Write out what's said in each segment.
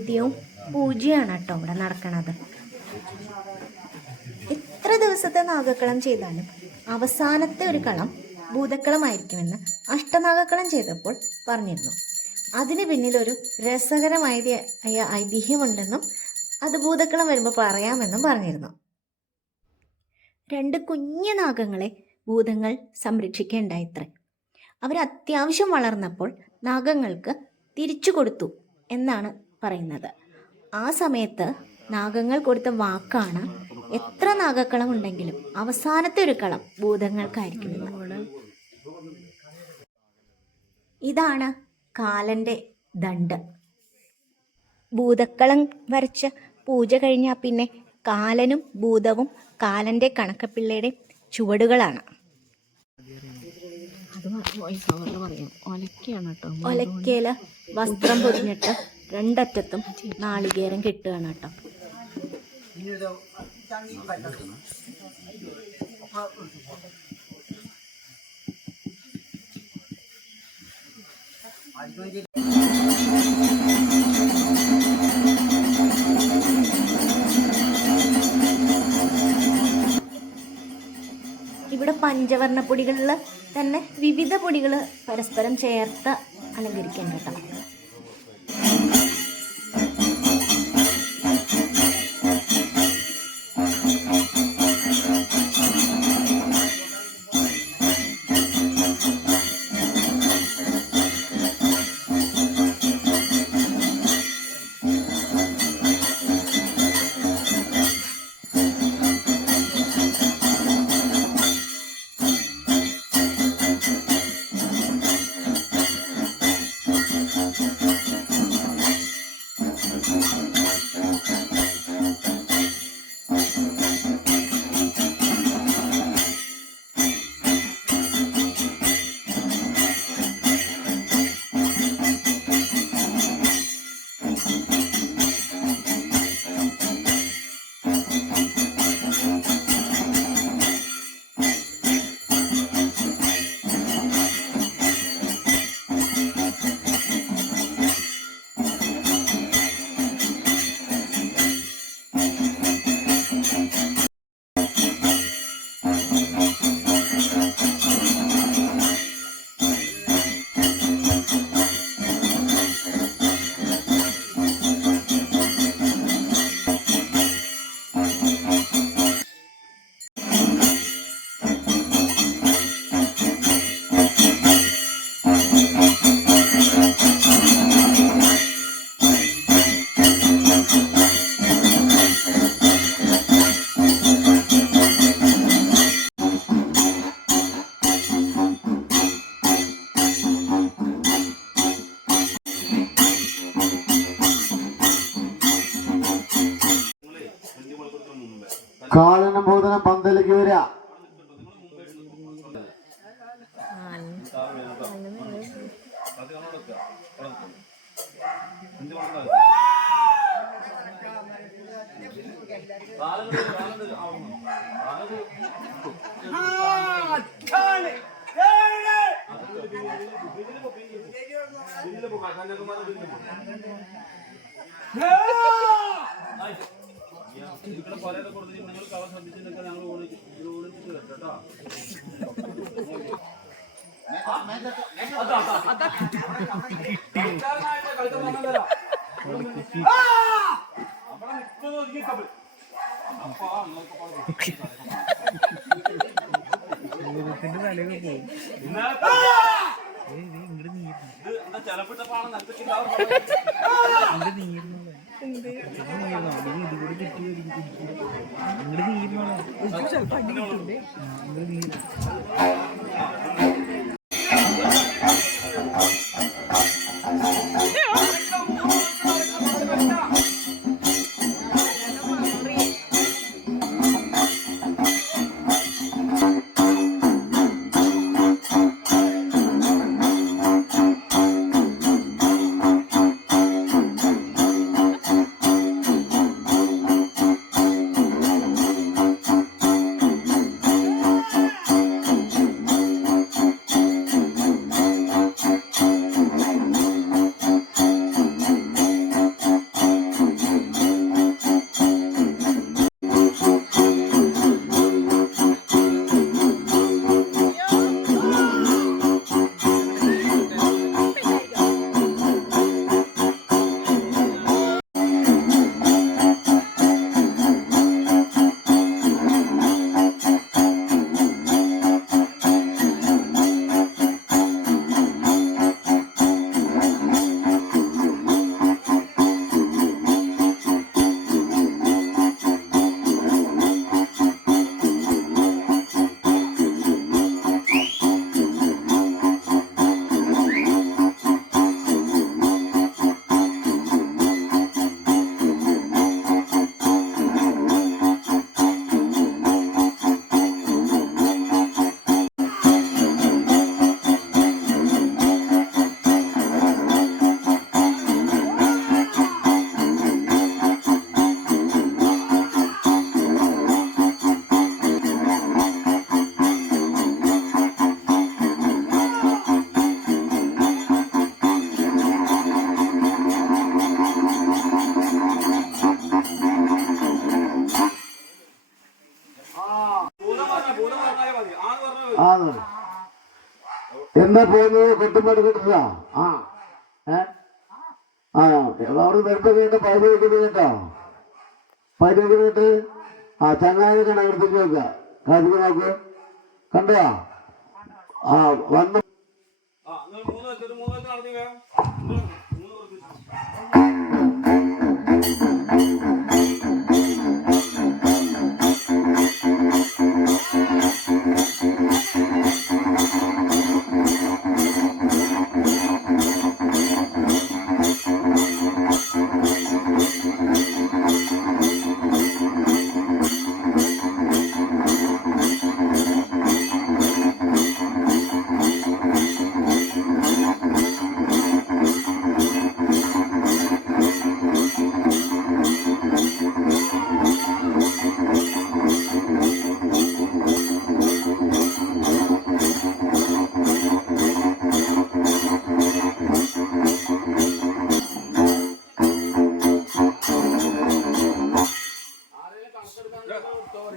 നൈവേദ്യവും പൂജയാണ് കേട്ടോ ഇവിടെ നടക്കണത്. എത്ര ദിവസത്തെ നാഗക്കളം ചെയ്താലും അവസാനത്തെ ഒരു കളം ഭൂതക്കളമായിരിക്കുമെന്ന് അഷ്ടനാഗക്കളം ചെയ്തപ്പോൾ പറഞ്ഞിരുന്നു. അതിന് പിന്നിലൊരു രസകരമായ ഐതിഹ്യമുണ്ടെന്നും അത് ഭൂതക്കളം വരുമ്പോൾ പറയാമെന്നും പറഞ്ഞിരുന്നു. 2 കുഞ്ഞു നാഗങ്ങളെ ഭൂതങ്ങൾ സംരക്ഷിക്കേണ്ടായിത്രേ. അവർ അത്യാവശ്യം വളർന്നപ്പോൾ നാഗങ്ങൾക്ക് തിരിച്ചു കൊടുത്തു എന്നാണ് പറയുന്നത്. ആ സമയത്ത് നാഗങ്ങൾ കൊടുത്ത വാക്കാണ് എത്ര നാഗക്കളം ഉണ്ടെങ്കിലും അവസാനത്തെ ഒരു കളം ഭൂതങ്ങൾക്കായിരിക്കുമെന്ന്. ഇതാണ് കാലൻ്റെ ദണ്ട്. ഭൂതക്കളം വരച്ച് പൂജ കഴിഞ്ഞാൽ പിന്നെ കാലനും ഭൂതവും കാലൻ്റെ കണക്കപ്പിള്ളയുടെ ചുവടുകളാണ്. ഒലക്കയില് വസ്ത്രം പൊതിഞ്ഞിട്ട് 2 അറ്റത്തും നാളികേരം കെട്ടുകയാണ് കേട്ടോ. ഇവിടെ പഞ്ചവർണ്ണ പൊടികളിൽ തന്നെ വിവിധ പൊടികൾ പരസ്പരം ചേർത്ത് അലങ്കരിക്കാൻ കേട്ടോ. കാലനും ഭൂതനും പന്തലേക്ക് വരിക. എന്താ പോകുന്നത്? കൊട്ടുമാട്ട് കിട്ടുന്നതാ. അവിടെ വരുമ്പോ കേട്ടോ പൈപ്പ് വെക്കുന്നത് കേട്ടോ. പൈപ്പ് വെക്കുന്നിട്ട് ചങ്ങായി കണക്കെടുത്തേക്ക് നോക്കുക. കാതിക്ക് നോക്ക്. കണ്ടോ? വന്ന്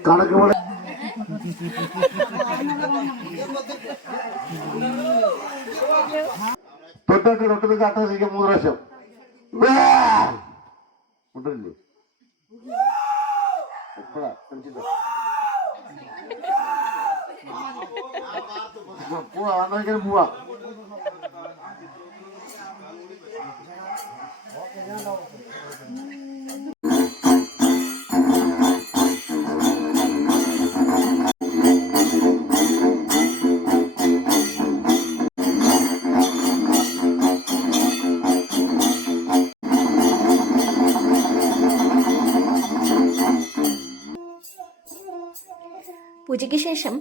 കണക്ക് പോലെ തൊട്ടൊക്കെ കാട്ടാസിക്ക് 3 പ്രാവശ്യം ഉണ്ടല്ലേ. പോവാ വന്നേക്കാൻ പോവാ. പൂജയ്ക്ക് ശേഷം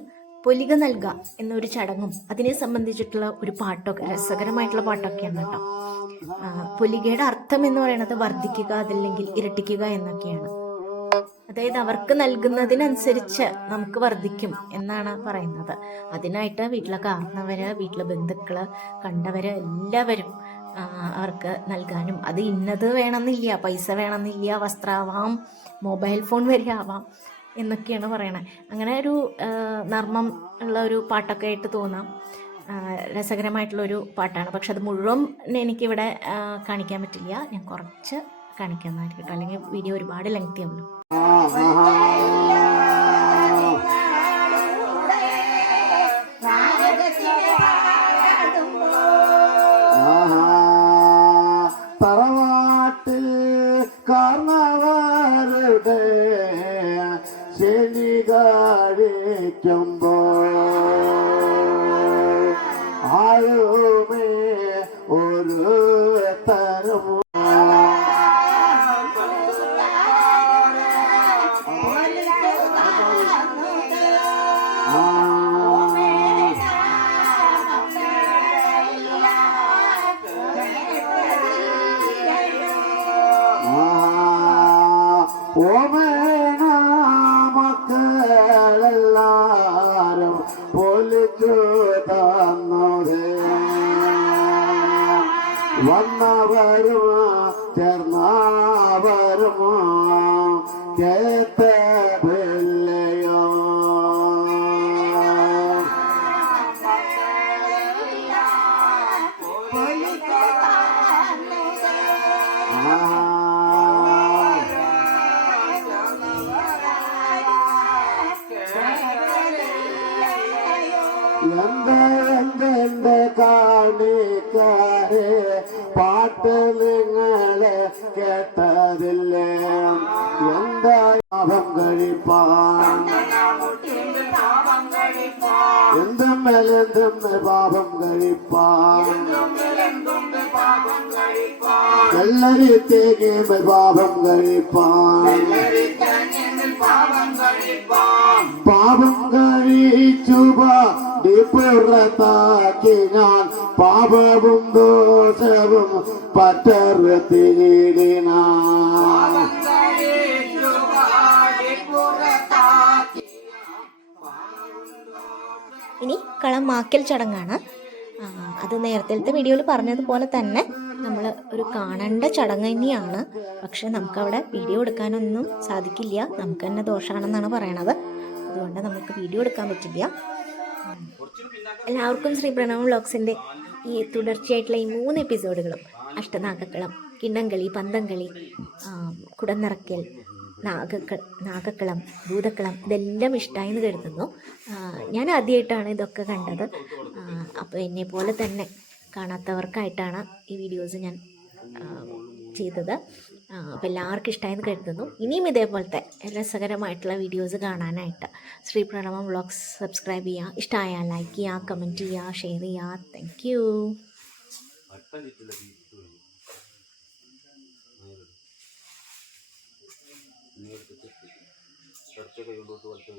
പൊലിക നൽകുക എന്നൊരു ചടങ്ങും അതിനെ സംബന്ധിച്ചിട്ടുള്ള ഒരു പാട്ടൊക്കെ രസകരമായിട്ടുള്ള പാട്ടൊക്കെയാണ് കേട്ടോ. പൊലികയുടെ അർത്ഥം എന്ന് പറയുന്നത് വർദ്ധിക്കുക, അതല്ലെങ്കിൽ ഇരട്ടിക്കുക എന്നൊക്കെയാണ്. അതായത് അവർക്ക് നൽകുന്നതിനനുസരിച്ച് നമുക്ക് വർദ്ധിക്കും എന്നാണ് പറയുന്നത്. അതിനായിട്ട് വീട്ടിലെ കാർന്നവര്, വീട്ടിലെ ബന്ധുക്കള്, കണ്ടവര് എല്ലാവരും അവർക്ക് നൽകാനും, അത് ഇന്നത് വേണമെന്നില്ല, പൈസ വേണമെന്നില്ല, വസ്ത്രമാവാം, മൊബൈൽ ഫോൺ വരെ ആവാം എന്നൊക്കെയാണ് പറയണത്. അങ്ങനെ ഒരു നർമ്മം ഉള്ള ഒരു പാട്ടൊക്കെ ആയിട്ട് തോന്നാം. രസകരമായിട്ടുള്ളൊരു പാട്ടാണ്. പക്ഷെ അത് മുഴുവൻ എനിക്കിവിടെ കാണിക്കാൻ പറ്റില്ല. ഞാൻ കുറച്ച് കാണിക്കാമെന്നായിരിക്കും കേട്ടോ, അല്ലെങ്കിൽ വീഡിയോ ഒരുപാട് ലെങ്തി ആവുമല്ലോ. തറവാട്ടിൽ കാർന്നവരുടെ ശനി കഴിക്കുമ്പോ ആയുമേ ഒരു തരമോ ഓമേന മക്കളെല്ലാരും പൊലിച്ചു തന്നതേ. വന്നവരുമോ ചേർന്നവരുമോ കേട്ടതില്ലയോ. എന്റെ കാണിക്കാരെ പാട്ട് നിങ്ങളെ കേട്ടതില്ലേ. എന്താ പാപം കഴിപ്പാൻ എന്തും മേലെന്തും പാപം കഴിപ്പാൻ എല്ലാരിത്തേക്ക് പാപം കഴിപ്പാൻ പാപം കഴിച്ചു പുറത്താക്കി ഞാൻ പാപവും ദോഷവും പറ്റർത്തിയിടിന. ഇനി കളമാക്കൽ ചടങ്ങാണ്. അത് നേരത്തെ വീഡിയോയിൽ പറഞ്ഞതുപോലെ തന്നെ നമ്മൾ ഒരു കാണേണ്ട ചടങ്ങ് തന്നെയാണ്. പക്ഷെ നമുക്കവിടെ വീഡിയോ എടുക്കാനൊന്നും സാധിക്കില്ല, നമുക്ക് തന്നെ ദോഷമാണെന്നാണ് പറയണത്. അതുകൊണ്ട് നമുക്ക് വീഡിയോ എടുക്കാൻ പറ്റില്ല. എല്ലാവർക്കും ശ്രീ പ്രണവ് വ്ളോഗ്സിൻ്റെ ഈ തുടർച്ചയായിട്ടുള്ള ഈ 3 എപ്പിസോഡുകളും അഷ്ടനാഗക്കളം, കിണ്ണംകളി, പന്തംകളി, കുടനിറക്കൽ, നാഗക്കളം, ഭൂതക്കളം ഇതെല്ലാം ഇഷ്ടമായി എന്ന് കരുതുന്നു. ഞാൻ ആദ്യമായിട്ടാണ് ഇതൊക്കെ കണ്ടത്. അപ്പോൾ എന്നെ പോലെ തന്നെ കാണാത്തവർക്കായിട്ടാണ് ഈ വീഡിയോസ് ഞാൻ ചെയ്തത്. അപ്പോൾ എല്ലാവർക്കും ഇഷ്ടമായെന്ന് കരുതുന്നു. ഇനിയും ഇതേപോലത്തെ രസകരമായിട്ടുള്ള വീഡിയോസ് കാണാനായിട്ട് ശ്രീ പ്രണവം വ്ളോഗ്സ് സബ്സ്ക്രൈബ് ചെയ്യുക. ഇഷ്ടമായാൽ ലൈക്ക് ചെയ്യുക, കമൻറ്റ് ചെയ്യുക, ഷെയർ ചെയ്യുക. Thank you. കൈ കൊണ്ടോട്ട് വലിച്ചു